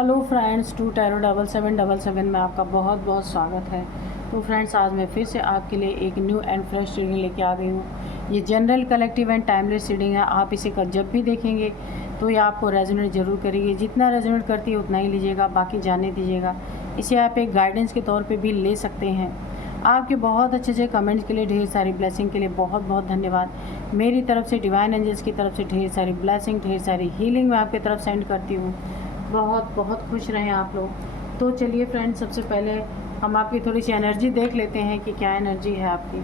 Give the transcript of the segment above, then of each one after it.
Hello friends, to tarot 7777 में आपका बहुत बहुत स्वागत है। तो फ्रेंड्स, आज मैं फिर से आपके लिए एक न्यू एंड फ्रेश रीडिंग लेके आ गई हूँ। ये general, collective and timeless reading है। आप इसे जब भी देखेंगे तो ये आपको रेजोनेट ज़रूर करेगी। जितना रेजोनेट करती है उतना ही लीजिएगा, बाकी जाने दीजिएगा। इसे आप एक गाइडेंस के तौर पर भी ले सकते हैं। आपके बहुत अच्छे कमेंट्स के लिए, ढेर सारी ब्लेसिंग के लिए बहुत बहुत धन्यवाद। मेरी तरफ से, डिवाइन एंजल्स की तरफ से ढेर सारी ब्लेसिंग, ढेर सारी हीलिंग मैं आपकी तरफ सेंड करती हूँ। बहुत बहुत खुश रहें आप लोग। तो चलिए फ्रेंड्स, सबसे पहले हम आपकी थोड़ी सी एनर्जी देख लेते हैं कि क्या एनर्जी है आपकी।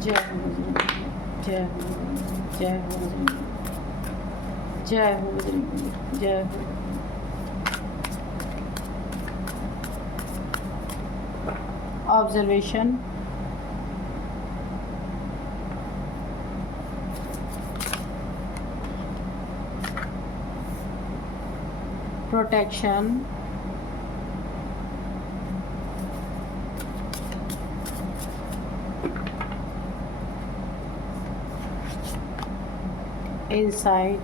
जय हो जय हो जय हो जय हो जय हो। Observation, protection, insight,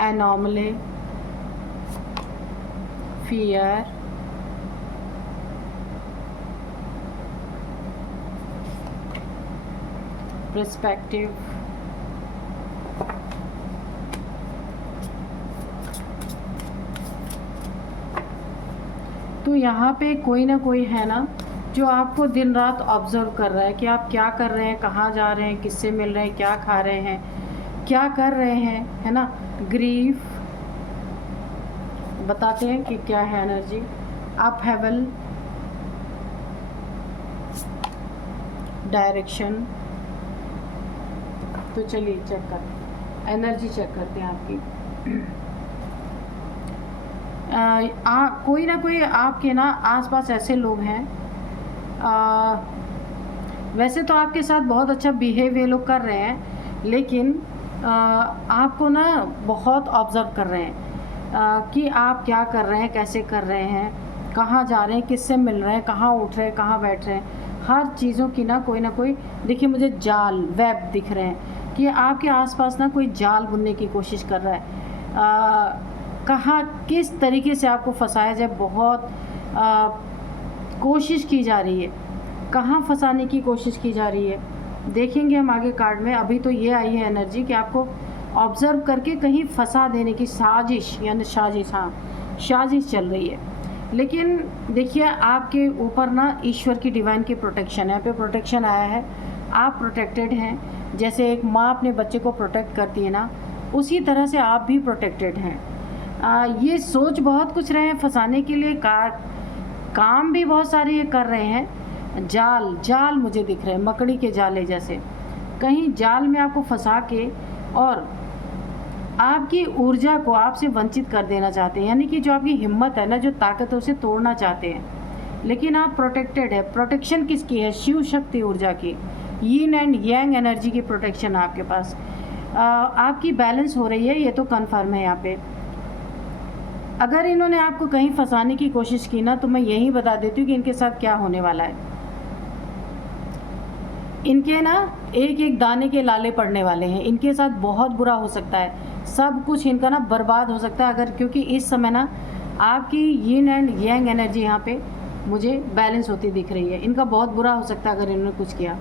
anomaly, fear, perspective, तो यहाँ पे कोई ना कोई है ना जो आपको दिन रात ऑब्जर्व कर रहा है कि आप क्या कर रहे हैं, कहाँ जा रहे हैं, किससे मिल रहे हैं, क्या खा रहे हैं, क्या कर रहे हैं, है ना। ग्रीफ बताते हैं कि क्या है एनर्जी। Upheaval, direction. तो चलिए चेक करते हैं, एनर्जी चेक करते हैं आपकी। कोई ना कोई आपके ना आसपास ऐसे लोग हैं, वैसे तो आपके साथ बहुत अच्छा बिहेव ये लोग कर रहे हैं, लेकिन आपको ना बहुत ऑब्ज़र्व कर रहे हैं कि आप क्या कर रहे हैं, कैसे कर रहे हैं, कहाँ जा रहे हैं, किससे मिल रहे हैं, कहाँ उठ रहे हैं, कहाँ बैठ रहे हैं। हर चीज़ों की ना कोई देखिए, मुझे जाल, वेब दिख रहे हैं कि आपके आसपास ना कोई जाल बुनने की कोशिश कर रहा है। कहाँ किस तरीके से आपको फंसाया जाए, बहुत कोशिश की जा रही है। कहाँ फंसाने की कोशिश की जा रही है देखेंगे हम आगे कार्ड में। अभी तो ये आई है एनर्जी कि आपको ऑब्ज़र्व करके कहीं फंसा देने की साजिश, यानी साजिश, हाँ साजिश चल रही है। लेकिन देखिए, आपके ऊपर ना ईश्वर की, डिवाइन की प्रोटेक्शन है। यहाँ पे प्रोटेक्शन आया है, आप प्रोटेक्टेड हैं। जैसे एक माँ अपने बच्चे को प्रोटेक्ट करती है ना, उसी तरह से आप भी प्रोटेक्टेड हैं। ये सोच बहुत कुछ रहे हैं फंसाने के लिए, काम भी बहुत सारे ये कर रहे हैं। जाल मुझे दिख रहे हैं, मकड़ी के जाले जैसे। कहीं जाल में आपको फंसा के और आपकी ऊर्जा को आपसे वंचित कर देना चाहते हैं, यानी कि जो आपकी हिम्मत है ना, जो ताकत है, उसे तोड़ना चाहते हैं। लेकिन आप प्रोटेक्टेड है। प्रोटेक्शन किसकी है? शिव शक्ति ऊर्जा की, यीन एंड यांग एनर्जी की प्रोटेक्शन है आपके पास। आपकी बैलेंस हो रही है, ये तो कन्फर्म है यहाँ पे। अगर इन्होंने आपको कहीं फंसाने की कोशिश की ना, तो मैं यही बता देती हूँ कि इनके साथ क्या होने वाला है। इनके ना एक एक दाने के लाले पड़ने वाले हैं। इनके साथ बहुत बुरा हो सकता है, सब कुछ इनका ना बर्बाद हो सकता है। अगर, क्योंकि इस समय ना आपकी यीन एंड यांग एनर्जी यहाँ पे मुझे बैलेंस होती दिख रही है। इनका बहुत बुरा हो सकता है अगर इन्होंने कुछ किया,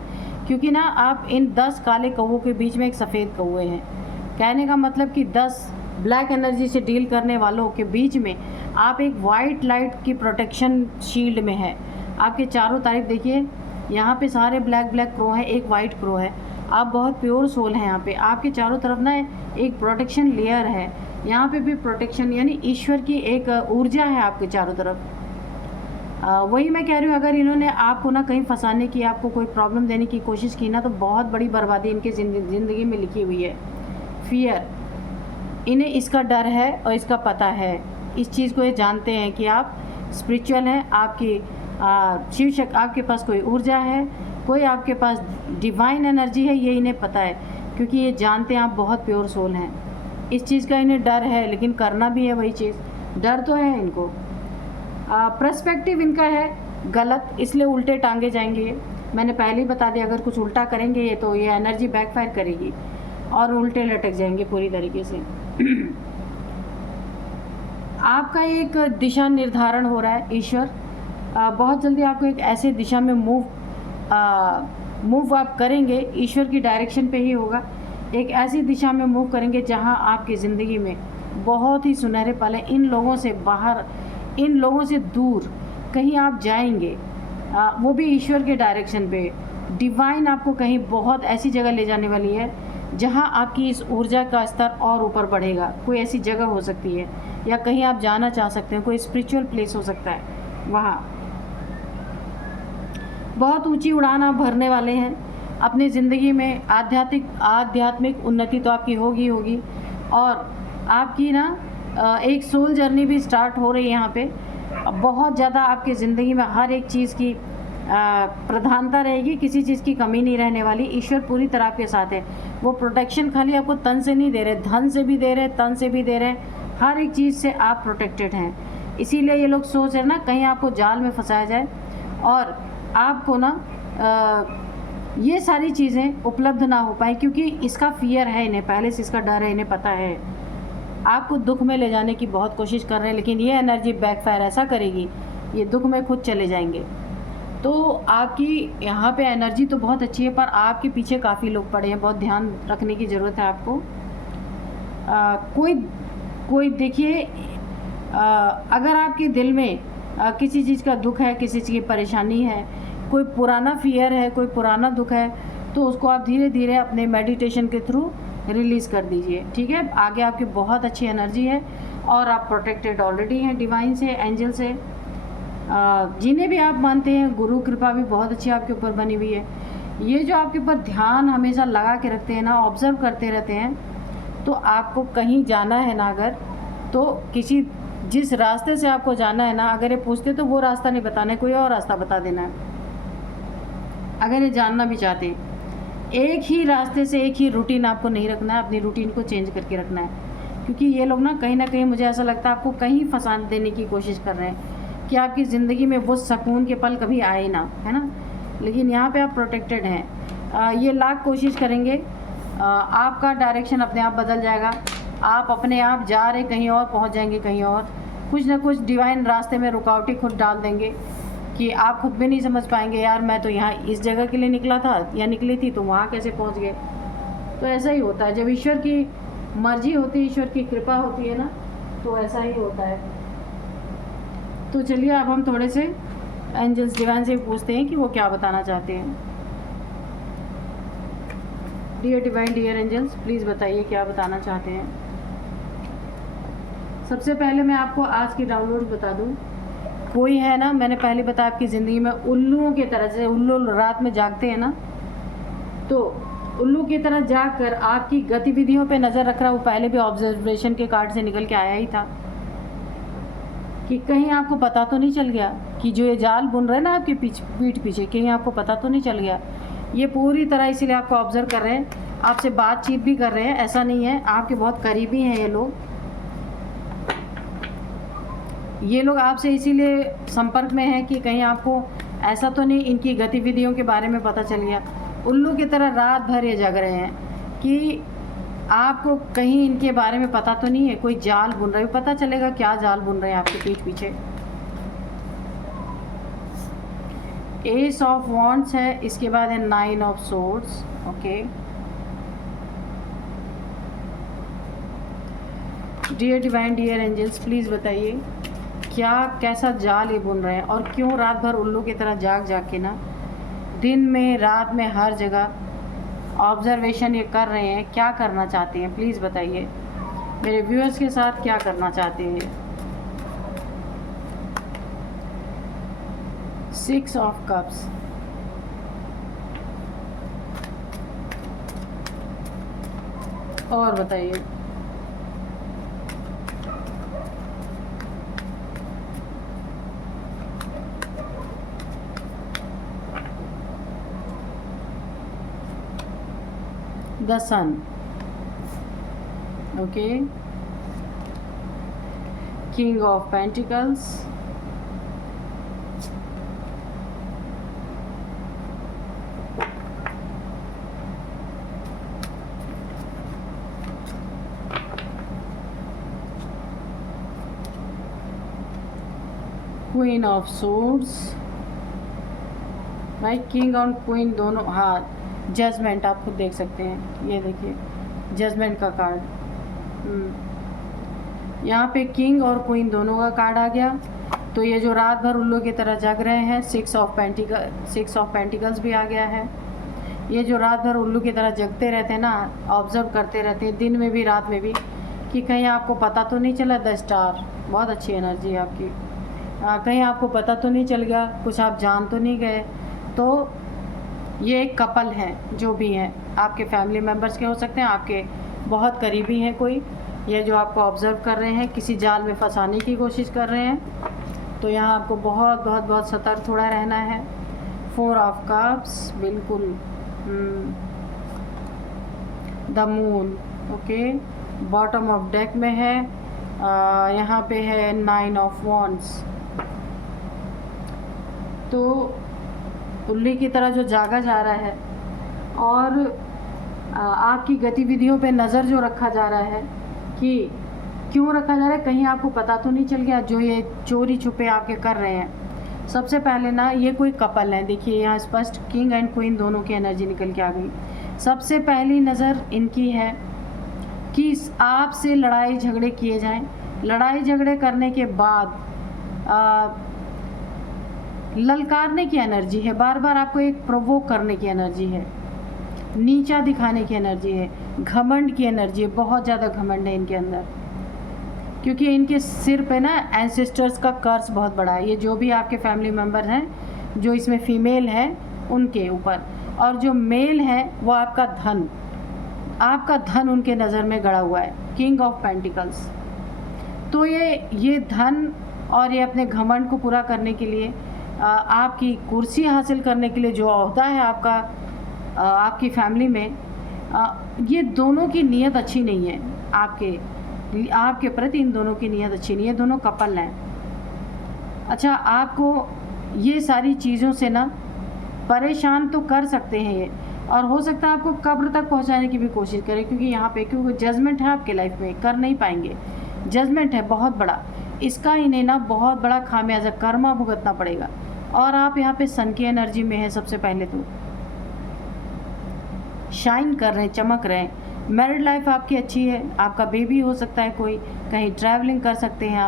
क्योंकि ना आप इन 10 काले कौवों के बीच में एक सफ़ेद कौवे हैं। कहने का मतलब कि 10 ब्लैक एनर्जी से डील करने वालों के बीच में आप एक वाइट लाइट की प्रोटेक्शन शील्ड में है। आपके चारों तरफ देखिए, यहाँ पे सारे ब्लैक क्रो हैं, एक वाइट क्रो है। आप बहुत प्योर सोल हैं यहाँ पे। आपके चारों तरफ ना एक प्रोटेक्शन लेयर है, यहाँ पे भी प्रोटेक्शन, यानी ईश्वर की एक ऊर्जा है आपके चारों तरफ। वही मैं कह रही हूँ, अगर इन्होंने आपको ना कहीं फंसाने की, आपको कोई प्रॉब्लम देने की कोशिश की ना, तो बहुत बड़ी बर्बादी इनकी ज़िंदगी में लिखी हुई है। फियर, इन्हें इसका डर है और इसका पता है इस चीज़ को ये जानते हैं कि आप स्पिरिचुअल हैं, आपकी शिव शक्ति, आपके पास कोई ऊर्जा है, कोई आपके पास डिवाइन एनर्जी है, ये इन्हें पता है, क्योंकि ये जानते हैं आप बहुत प्योर सोल हैं। इस चीज़ का इन्हें डर है, लेकिन करना भी है वही चीज़, डर तो है इनको। पर्सपेक्टिव इनका है गलत, इसलिए उल्टे टांगे जाएंगे। मैंने पहले ही बता दिया, अगर कुछ उल्टा करेंगे ये तो ये एनर्जी बैकफायर करेगी और उल्टे लटक जाएंगे पूरी तरीके से। आपका एक दिशा निर्धारण हो रहा है, ईश्वर बहुत जल्दी आपको एक ऐसे दिशा में मूव आप करेंगे, ईश्वर की डायरेक्शन पे ही होगा। एक ऐसी दिशा में मूव करेंगे जहां आपकी ज़िंदगी में बहुत ही सुनहरे पल हैं। इन लोगों से बाहर, इन लोगों से दूर कहीं आप जाएंगे, वो भी ईश्वर के डायरेक्शन पे। डिवाइन आपको कहीं बहुत ऐसी जगह ले जाने वाली है जहां आपकी इस ऊर्जा का स्तर और ऊपर बढ़ेगा। कोई ऐसी जगह हो सकती है या कहीं आप जाना चाह सकते हैं, कोई स्पिरिचुअल प्लेस हो सकता है, वहाँ बहुत ऊंची उड़ान आप भरने वाले हैं। अपनी ज़िंदगी में आध्यात्मिक उन्नति तो आपकी होगी और आपकी ना एक सोल जर्नी भी स्टार्ट हो रही है यहाँ पे। बहुत ज़्यादा आपकी ज़िंदगी में हर एक चीज़ की प्रधानता रहेगी, किसी चीज़ की कमी नहीं रहने वाली। ईश्वर पूरी तरह आपके साथ है। वो प्रोटेक्शन खाली आपको तन से नहीं दे रहे, धन से भी दे रहे, तन से भी दे रहे, हर एक चीज़ से आप प्रोटेक्टेड हैं। इसीलिए ये लोग सोच रहे हैं ना कहीं आपको जाल में फंसाया जाए और आपको ना ये सारी चीज़ें उपलब्ध ना हो पाए, क्योंकि इसका फियर है इन्हें, पहले से इसका डर है, इन्हें पता है आपको दुख में ले जाने की बहुत कोशिश कर रहे हैं, लेकिन ये एनर्जी बैकफायर ऐसा करेगी, ये दुख में खुद चले जाएंगे। तो आपकी यहाँ पे एनर्जी तो बहुत अच्छी है, पर आपके पीछे काफ़ी लोग पड़े हैं, बहुत ध्यान रखने की ज़रूरत है आपको। कोई देखिए, अगर आपके दिल में किसी चीज़ का दुख है, किसी चीज़ की परेशानी है, कोई पुराना फियर है, कोई पुराना दुख है, तो उसको आप धीरे धीरे अपने मेडिटेशन के थ्रू रिलीज़ कर दीजिए। ठीक है, आगे आपकी बहुत अच्छी एनर्जी है और आप प्रोटेक्टेड ऑलरेडी हैं डिवाइन से, एंजल से। जिन्हें भी आप मानते हैं, गुरु कृपा भी बहुत अच्छी आपके ऊपर बनी हुई है। ये जो आपके ऊपर ध्यान हमेशा लगा के रखते हैं ना, ऑब्जर्व करते रहते हैं, तो आपको कहीं जाना है ना, अगर तो किसी जिस रास्ते से आपको जाना है ना, अगर ये पूछते तो वो रास्ता नहीं बताना है, कोई और रास्ता बता देना है। अगर ये जानना भी चाहते हैं, एक ही रास्ते से एक ही रूटीन आपको नहीं रखना है, अपनी रूटीन को चेंज करके रखना है, क्योंकि ये लोग ना कहीं मुझे ऐसा लगता है आपको कहीं फंसा देने की कोशिश कर रहे हैं कि आपकी ज़िंदगी में वो सुकून के पल कभी आए ना, है ना। लेकिन यहाँ पे आप प्रोटेक्टेड हैं। ये लाख कोशिश करेंगे, आपका डायरेक्शन अपने आप बदल जाएगा, आप अपने आप जा रहे कहीं और पहुँच जाएंगे कहीं और। कुछ ना कुछ डिवाइन रास्ते में रुकावटें खुद डाल देंगे कि आप खुद भी नहीं समझ पाएंगे, यार मैं तो यहाँ इस जगह के लिए निकला था या निकली थी, तो वहाँ कैसे पहुँच गए। तो ऐसा ही होता है, जब ईश्वर की मर्जी होती है, ईश्वर की कृपा होती है ना, तो ऐसा ही होता है। तो चलिए अब हम थोड़े से एंजल्स डिवाइन से पूछते हैं कि वो क्या बताना चाहते हैं। Dear divine, dear angels, please बताइए क्या बताना चाहते हैं। सबसे पहले मैं आपको आज की डाउनलोड बता दूं। कोई है ना, मैंने पहले बताया आपकी ज़िंदगी में उल्लुओं की तरह, जैसे उल्लू रात में जागते हैं ना, तो उल्लू की तरह जाग कर आपकी गतिविधियों पे नज़र रख रहा। वो पहले भी ऑब्जर्वेशन के कार्ड से निकल के आया ही था कि कहीं आपको पता तो नहीं चल गया कि जो ये जाल बुन रहे हैं ना आपके पीठ पीछे, कहीं आपको पता तो नहीं चल गया। ये पूरी तरह इसीलिए आपको ऑब्जर्व कर रहे हैं, आपसे बातचीत भी कर रहे हैं। ऐसा नहीं है, आपके बहुत करीबी हैं ये लोग आपसे इसीलिए संपर्क में हैं कि कहीं आपको ऐसा तो नहीं इनकी गतिविधियों के बारे में पता चल गया। उल्लू की तरह रात भर ये जग रहे हैं कि आपको कहीं इनके बारे में पता तो नहीं है, कोई जाल बुन रहे हो। पता चलेगा क्या जाल बुन रहे हैं आपके पीठ पीछे। एस ऑफ वॉन्ड्स है, इसके बाद है 9 of swords. Okay, dear divine, dear angels, please बताइए क्या कैसा जाल ये बुन रहे हैं और क्यों रात भर उल्लू की तरह जाग के ना, दिन में रात में हर जगह ऑब्जर्वेशन ये कर रहे हैं। क्या करना चाहते हैं प्लीज़ बताइए। मेरे व्यूअर्स के साथ क्या करना चाहते हैं। 6 ऑफ कप्स, और बताइए। The sun, okay, king of pentacles, queen of swords, भाई किंग और क्वीन दोनों, हाँ जजमेंट आप खुद देख सकते हैं, ये देखिए जजमेंट का कार्ड, यहाँ पे किंग और क्वीन दोनों का कार्ड आ गया। तो ये जो रात भर उल्लू की तरह जग रहे हैं, सिक्स ऑफ पेंटिकल्स भी आ गया है। ये जो रात भर उल्लू की तरह जगते रहते हैं ना, ऑब्जर्व करते रहते हैं दिन में भी रात में भी, कि कहीं आपको पता तो नहीं चला। द स्टार, बहुत अच्छी एनर्जी है आपकी। कहीं आपको पता तो नहीं चल गया, कुछ आप जान तो नहीं गए। तो ये एक कपल हैं, जो भी हैं आपके फैमिली मेम्बर्स के हो सकते हैं, आपके बहुत करीबी हैं कोई, ये जो आपको ऑब्ज़र्व कर रहे हैं, किसी जाल में फंसाने की कोशिश कर रहे हैं। तो यहाँ आपको बहुत बहुत बहुत सतर्क थोड़ा रहना है। फोर ऑफ कप्स, बिल्कुल, the moon, okay, bottom of deck में है। यहाँ पे है नाइन ऑफ वॉन्ड्स। तो उल्ली की तरह जो जागा जा रहा है और आपकी गतिविधियों पे नज़र जो रखा जा रहा है, कि क्यों रखा जा रहा है, कहीं आपको पता तो नहीं चल गया जो ये चोरी छुपे आपके कर रहे हैं। सबसे पहले ना, ये कोई कपल है, देखिए यहाँ स्पष्ट किंग एंड क्वीन दोनों की एनर्जी निकल के आ गई। सबसे पहली नज़र इनकी है कि आपसे लड़ाई झगड़े किए जाएं। लड़ाई झगड़े करने के बाद ललकारने की एनर्जी है, बार बार आपको एक प्रोवोक करने की एनर्जी है, नीचा दिखाने की एनर्जी है, घमंड की एनर्जी है, बहुत ज़्यादा घमंड है इनके अंदर, क्योंकि इनके सिर पे ना एंसेस्टर्स का कर्स बहुत बड़ा है। ये जो भी आपके फैमिली मेम्बर हैं, जो इसमें फीमेल है उनके ऊपर, और जो मेल है वो आपका धन उनके नज़र में गड़ा हुआ है, किंग ऑफ पेंटिकल्स। तो ये धन और ये अपने घमंड को पूरा करने के लिए, आपकी कुर्सी हासिल करने के लिए जो ओहदा है आपका आपकी फैमिली में, ये दोनों की नीयत अच्छी नहीं है। आपके प्रति इन दोनों की नीयत अच्छी नहीं है, दोनों कपल हैं। अच्छा, आपको ये सारी चीज़ों से ना परेशान तो कर सकते हैं ये, और हो सकता है आपको कब्र तक पहुंचाने की भी कोशिश करें, क्योंकि यहाँ पे क्योंकि जजमेंट है आपके लाइफ में, कर नहीं पाएंगे। जजमेंट है बहुत बड़ा, इसका इन्हें ना बहुत बड़ा खामियाजा कर्मा भुगतना पड़ेगा। और आप यहाँ पे सन की एनर्जी में है, सबसे पहले तो शाइन कर रहे हैं, चमक रहे हैं। मैरिड लाइफ आपकी अच्छी है, आपका बेबी हो सकता है, कोई कहीं ट्रैवलिंग कर सकते हैं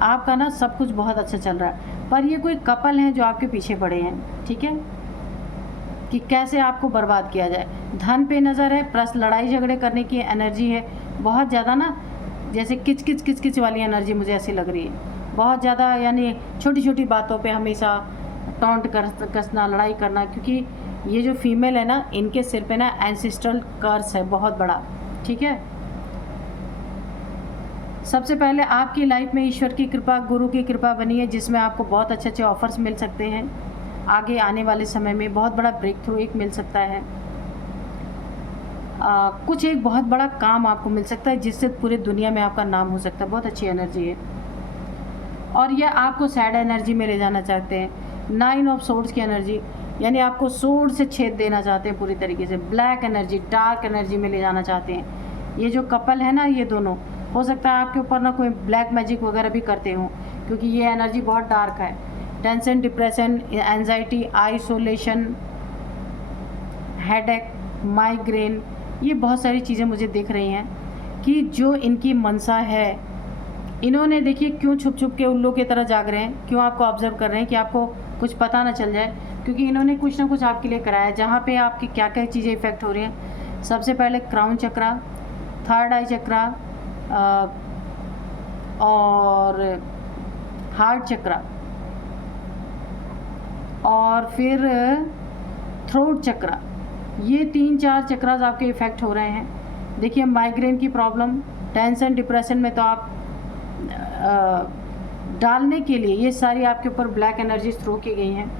आपका ना सब कुछ बहुत अच्छा चल रहा है। पर ये कोई कपल हैं जो आपके पीछे पड़े हैं, ठीक है, कि कैसे आपको बर्बाद किया जाए। धन पे नज़र है, प्लस लड़ाई झगड़े करने की एनर्जी है बहुत ज़्यादा ना, जैसे किच वाली एनर्जी मुझे ऐसी लग रही है बहुत ज़्यादा, यानी छोटी छोटी बातों पे हमेशा टॉन्ट कसना, लड़ाई करना, क्योंकि ये जो फीमेल है ना, इनके सिर पे ना एंसेस्ट्रल कर्स है बहुत बड़ा, ठीक है। सबसे पहले आपकी लाइफ में ईश्वर की कृपा, गुरु की कृपा बनी है, जिसमें आपको बहुत अच्छे अच्छे ऑफर्स मिल सकते हैं। आगे आने वाले समय में बहुत बड़ा ब्रेक थ्रू एक मिल सकता है। कुछ एक बहुत बड़ा काम आपको मिल सकता है, जिससे पूरी दुनिया में आपका नाम हो सकता है। बहुत अच्छी एनर्जी है। और यह आपको सैड एनर्जी में ले जाना चाहते हैं, नाइन ऑफ सोर्ड्स की एनर्जी, यानी आपको सोर्ड से छेद देना चाहते हैं पूरी तरीके से। ब्लैक एनर्जी, डार्क एनर्जी में ले जाना चाहते हैं। ये जो कपल है ना, ये दोनों, हो सकता है आपके ऊपर ना कोई ब्लैक मैजिक वगैरह भी करते हों, क्योंकि ये एनर्जी बहुत डार्क है। Tension, depression, anxiety, isolation, headache, migraine, ये बहुत सारी चीज़ें मुझे दिख रही हैं कि जो इनकी मनसा है। इन्होंने देखिए क्यों छुप छुप के उल्लू की तरह जाग रहे हैं, क्यों आपको ऑब्जर्व कर रहे हैं कि आपको कुछ पता ना चल जाए, क्योंकि इन्होंने कुछ ना कुछ आपके लिए कराया, जहाँ पे आपकी क्या क्या चीज़ें इफ़ेक्ट हो रही हैं। सबसे पहले क्राउन चक्रा, थर्ड आई चक्रा, और हार्ट चक्रा, और फिर थ्रोट चक्रा, ये 3-4 चक्रास आपके इफ़ेक्ट हो रहे हैं। देखिए माइग्रेन की प्रॉब्लम, टेंशन, डिप्रेशन में तो आप डालने के लिए ये सारी आपके ऊपर ब्लैक एनर्जी थ्रो की गई हैं।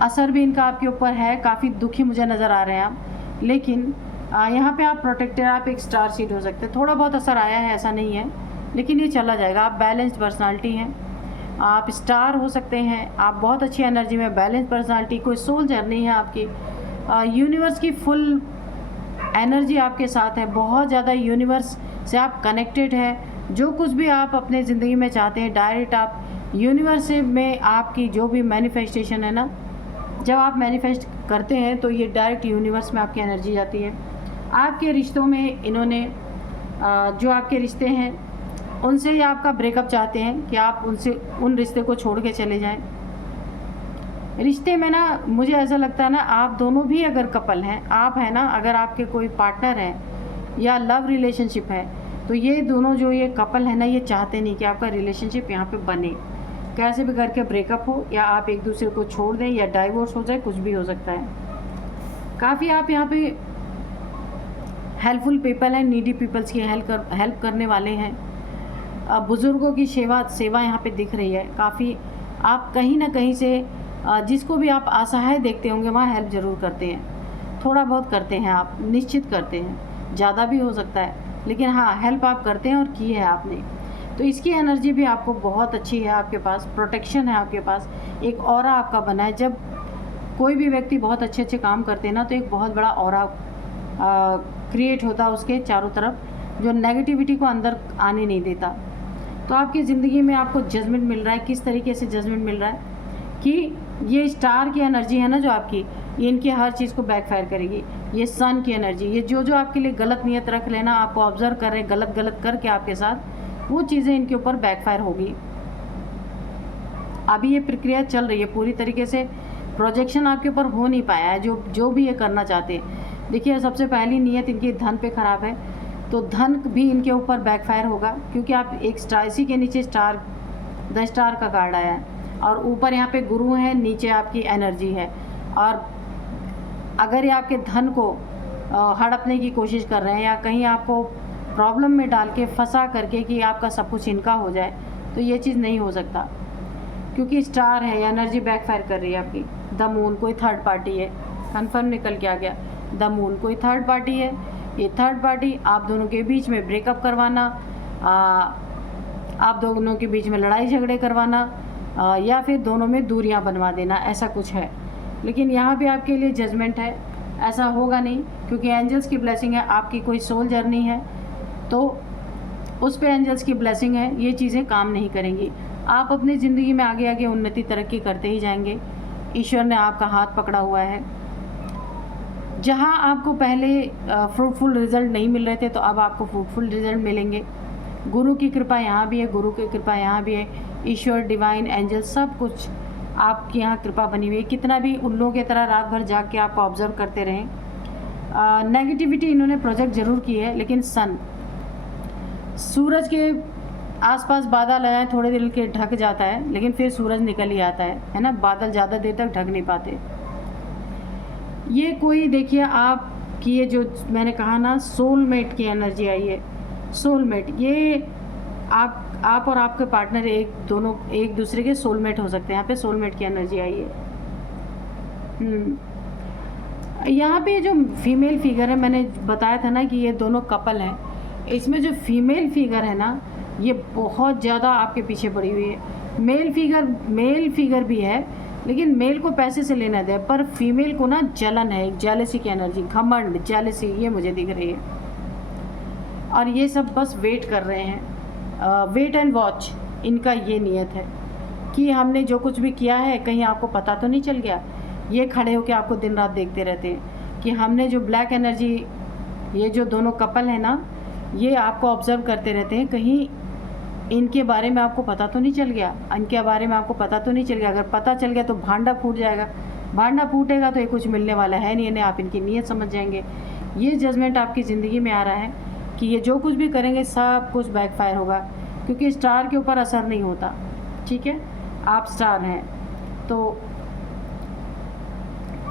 असर भी इनका आपके ऊपर है, काफ़ी दुखी मुझे नज़र आ रहे हैं आप। लेकिन यहाँ पे आप प्रोटेक्टेड, आप एक स्टार सीड हो सकते हैं। थोड़ा बहुत असर आया है, ऐसा नहीं है, लेकिन ये चला जाएगा। आप बैलेंस्ड पर्सनालिटी हैं, आप स्टार हो सकते हैं, आप बहुत अच्छी एनर्जी में, बैलेंस पर्सनालिटी, कोई सोल जर्नी है आपकी, यूनिवर्स की फुल एनर्जी आपके साथ है, बहुत ज़्यादा यूनिवर्स से आप कनेक्टेड है। जो कुछ भी आप अपने ज़िंदगी में चाहते हैं, डायरेक्ट आप यूनिवर्स में, आपकी जो भी मैनिफेस्टेशन है ना, जब आप मैनिफेस्ट करते हैं तो ये डायरेक्ट यूनिवर्स में आपकी एनर्जी जाती है। आपके रिश्तों में इन्होंने जो आपके रिश्ते हैं उनसे ही आपका ब्रेकअप चाहते हैं कि आप उनसे उन रिश्ते को छोड़ के चले जाएं। रिश्ते में ना मुझे ऐसा लगता है ना, आप दोनों भी अगर कपल हैं, आप है ना, अगर आपके कोई पार्टनर है या लव रिलेशनशिप है, तो ये दोनों जो ये कपल है ना, ये चाहते नहीं कि आपका रिलेशनशिप यहाँ पे बने। कैसे भी करके ब्रेकअप हो, या आप एक दूसरे को छोड़ दें, या डाइवोर्स हो जाए, कुछ भी हो सकता है। काफ़ी आप यहाँ पे हेल्पफुल पीपल हैं, नीडी पीपल्स की हेल्प करने वाले हैं। बुज़ुर्गों की सेवा यहाँ पे दिख रही है। काफ़ी आप कहीं ना कहीं से जिसको भी आप असहाय देखते होंगे वहाँ हेल्प ज़रूर करते हैं, थोड़ा बहुत करते हैं, आप निश्चित करते हैं, ज़्यादा भी हो सकता है, लेकिन हाँ हेल्प आप करते हैं और की है आपने। तो इसकी एनर्जी भी आपको बहुत अच्छी है, आपके पास प्रोटेक्शन है, आपके पास एक ऑरा आपका बना है। जब कोई भी व्यक्ति बहुत अच्छे अच्छे काम करते हैं ना, तो एक बहुत बड़ा ऑरा क्रिएट होता है उसके चारों तरफ, जो नेगेटिविटी को अंदर आने नहीं देता। तो आपकी ज़िंदगी में आपको जजमेंट मिल रहा है। किस तरीके से जजमेंट मिल रहा है कि ये स्टार की एनर्जी है ना जो आपकी, ये इनकी हर चीज़ को बैकफायर करेगी। ये सन की एनर्जी, ये जो आपके लिए गलत नियत रख लेना, आपको ऑब्जर्व कर रहे हैं गलत करके आपके साथ, वो चीज़ें इनके ऊपर बैकफायर होगी। अभी ये प्रक्रिया चल रही है पूरी तरीके से, प्रोजेक्शन आपके ऊपर हो नहीं पाया है जो भी ये करना चाहते हैं। देखिए, सबसे पहली नियत इनकी धन पे ख़राब है, तो धन भी इनके ऊपर बैकफायर होगा, क्योंकि आप एक स्टार, इसी के नीचे द स्टार का कार्ड आया है, और ऊपर यहाँ पे गुरु है, नीचे आपकी एनर्जी है। और अगर ये आपके धन को हड़पने की कोशिश कर रहे हैं, या कहीं आपको प्रॉब्लम में डाल के फंसा करके कि आपका सब कुछ इनका हो जाए, तो ये चीज़ नहीं हो सकता, क्योंकि स्टार है, एनर्जी बैकफायर कर रही है आपकी। द मून कोई थर्ड पार्टी है, कन्फर्म निकल के आ गया। द मून कोई थर्ड पार्टी है, ये थर्ड पार्टी आप दोनों के बीच में ब्रेकअप करवाना, आप दोनों के बीच में लड़ाई झगड़े करवाना, या फिर दोनों में दूरियां बनवा देना, ऐसा कुछ है। लेकिन यहाँ पे आपके लिए जजमेंट है, ऐसा होगा नहीं, क्योंकि एंजल्स की ब्लेसिंग है। आपकी कोई सोल जर्नी है तो उस पे एंजल्स की ब्लेसिंग है, ये चीज़ें काम नहीं करेंगी। आप अपनी ज़िंदगी में आगे आगे उन्नति तरक्की करते ही जाएंगे। ईश्वर ने आपका हाथ पकड़ा हुआ है। जहाँ आपको पहले फ्रूटफुल रिजल्ट नहीं मिल रहे थे, तो अब आपको फ्रूटफुल रिजल्ट मिलेंगे। गुरु की कृपा यहाँ भी है, गुरु की कृपा यहाँ भी है, ईश्वर, डिवाइन, एंजल, सब कुछ आपकी यहाँ कृपा बनी हुई है। कितना भी उल्लुओं की तरह रात भर जाग के आपको ऑब्जर्व करते रहें। नेगेटिविटी इन्होंने प्रोजेक्ट ज़रूर की है, लेकिन सन, सूरज के आसपास बादल आए, थोड़े देर के ढक जाता है, लेकिन फिर सूरज निकल ही आता है ना। बादल ज़्यादा देर तक ढक नहीं पाते। ये कोई, देखिए आपकी ये जो मैंने कहा ना, सोलमेट की एनर्जी आई है। सोलमेट, ये आप और आपके पार्टनर दोनों एक दूसरे के सोलमेट हो सकते हैं। यहाँ पे सोलमेट की एनर्जी आई है। यहाँ पे जो फीमेल फिगर है, मैंने बताया था ना कि ये दोनों कपल हैं। इसमें जो फीमेल फिगर है ना, ये बहुत ज़्यादा आपके पीछे पड़ी हुई है। मेल फिगर भी है, लेकिन मेल को पैसे से लेना दे, पर फीमेल को ना जलन है, जेलसी की एनर्जी, घमंड, जेलसी, ये मुझे दिख रही है। और ये सब बस वेट कर रहे हैं, वेट एंड वॉच, इनका ये नियत है कि हमने जो कुछ भी किया है कहीं आपको पता तो नहीं चल गया। ये खड़े होकर आपको दिन रात देखते रहते हैं कि हमने जो ब्लैक एनर्जी, ये जो दोनों कपल है ना, ये आपको ऑब्जर्व करते रहते हैं, कहीं इनके बारे में आपको पता तो नहीं चल गया, इनके बारे में आपको पता तो नहीं चल गया। अगर पता चल गया तो भांडा फूट जाएगा, भांडा फूटेगा तो ये कुछ मिलने वाला है नहीं, इन्हें आप इनकी नीयत समझ जाएंगे। ये जजमेंट आपकी ज़िंदगी में आ रहा है कि ये जो कुछ भी करेंगे सब कुछ बैकफायर होगा, क्योंकि स्टार के ऊपर असर नहीं होता। ठीक है, आप स्टार हैं, तो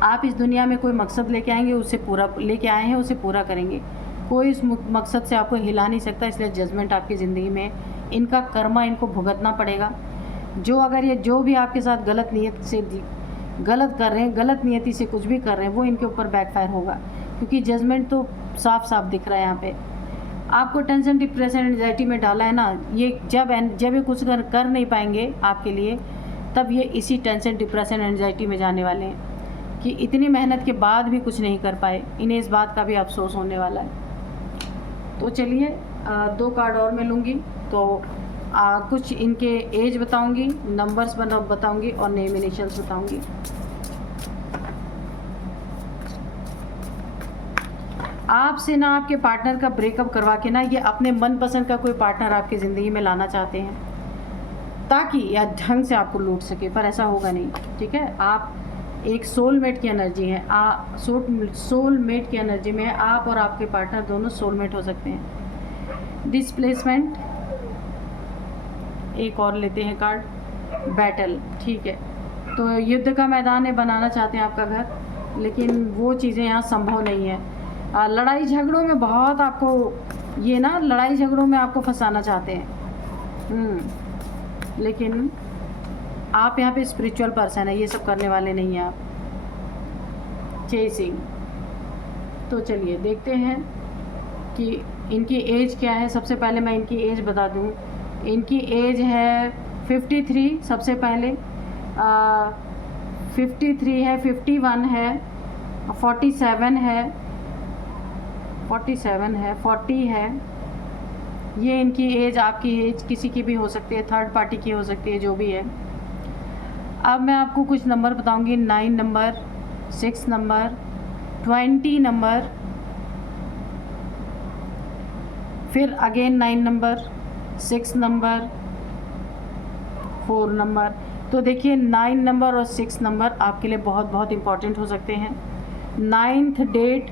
आप इस दुनिया में कोई मकसद लेके आएंगे, उसे पूरा लेके आए हैं, उसे पूरा करेंगे। कोई इस मकसद से आपको हिला नहीं सकता, इसलिए जजमेंट आपकी ज़िंदगी में, इनका कर्मा इनको भुगतना पड़ेगा। अगर ये जो भी आपके साथ गलत नियत से गलत कर रहे हैं, गलत नियति से कुछ भी कर रहे हैं, वो इनके ऊपर बैकफायर होगा। क्योंकि जजमेंट तो साफ साफ दिख रहा है यहाँ पे। आपको टेंशन, डिप्रेशन, एंजाइटी में डाला है ना, ये जब ये कुछ कर नहीं पाएंगे आपके लिए, तब ये इसी टेंशन, डिप्रेशन, एंजाइटी में जाने वाले हैं कि इतनी मेहनत के बाद भी कुछ नहीं कर पाए। इन्हें इस बात का भी अफसोस होने वाला है। तो चलिए 2 कार्ड और मैं लूँगी, तो कुछ इनके एज बताऊँगी, नंबर्स बताऊँगी और नेम इनिशियल्स बताऊँगी। आपसे ना आपके पार्टनर का ब्रेकअप करवा के ना ये अपने मनपसंद का कोई पार्टनर आपकी ज़िंदगी में लाना चाहते हैं, ताकि या ढंग से आपको लूट सके, पर ऐसा होगा नहीं। ठीक है, आप एक सोलमेट की एनर्जी है, सोलमेट की एनर्जी में आप और आपके पार्टनर दोनों सोलमेट हो सकते हैं। डिस्प्लेसमेंट, एक और लेते हैं कार्ड, बैटल। ठीक है, तो युद्ध का मैदान है, बनाना चाहते हैं आपका घर, लेकिन वो चीज़ें यहाँ संभव नहीं है। लड़ाई झगड़ों में बहुत आपको ये ना, लड़ाई झगड़ों में आपको फंसाना चाहते हैं, लेकिन आप यहाँ पे स्पिरिचुअल पर्सन है, ये सब करने वाले नहीं हैं आप। चेसिंग, तो चलिए देखते हैं कि इनकी एज क्या है। सबसे पहले मैं इनकी एज बता दूँ, इनकी एज है 53 सबसे पहले, 53 है, 51 है, 47 है, 40 है। ये इनकी एज, आपकी एज किसी की भी हो सकती है, थर्ड पार्टी की हो सकती है, जो भी है। अब मैं आपको कुछ नंबर बताऊंगी, 9 नंबर, 6 नंबर, 20 नंबर, फिर अगेन 9 नंबर, 6 नंबर, 4 नंबर। तो देखिए 9 नंबर और 6 नंबर आपके लिए बहुत बहुत इम्पॉर्टेंट हो सकते हैं। 9th डेट,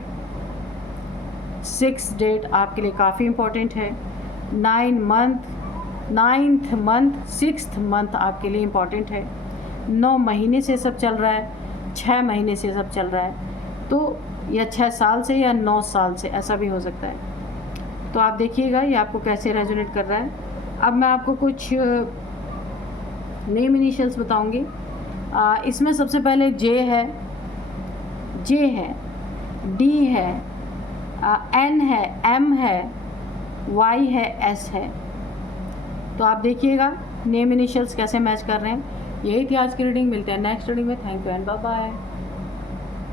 6 डेट आपके लिए काफ़ी इम्पॉर्टेंट है। 9th मंथ, 6th मंथ आपके लिए इम्पॉर्टेंट है। 9 महीने से सब चल रहा है, 6 महीने से सब चल रहा है, तो या 6 साल से या 9 साल से, ऐसा भी हो सकता है। तो आप देखिएगा ये आपको कैसे रेजोनेट कर रहा है। अब मैं आपको कुछ नेम इनिशियल्स बताऊंगी। इसमें सबसे पहले जे है, डी है, एन है, एम है, वाई है, एस है। तो आप देखिएगा नेम इनिशियल्स कैसे मैच कर रहे हैं। यही थी आज की रीडिंग, मिलते हैं नेक्स्ट रीडिंग में। Thank you and bye bye.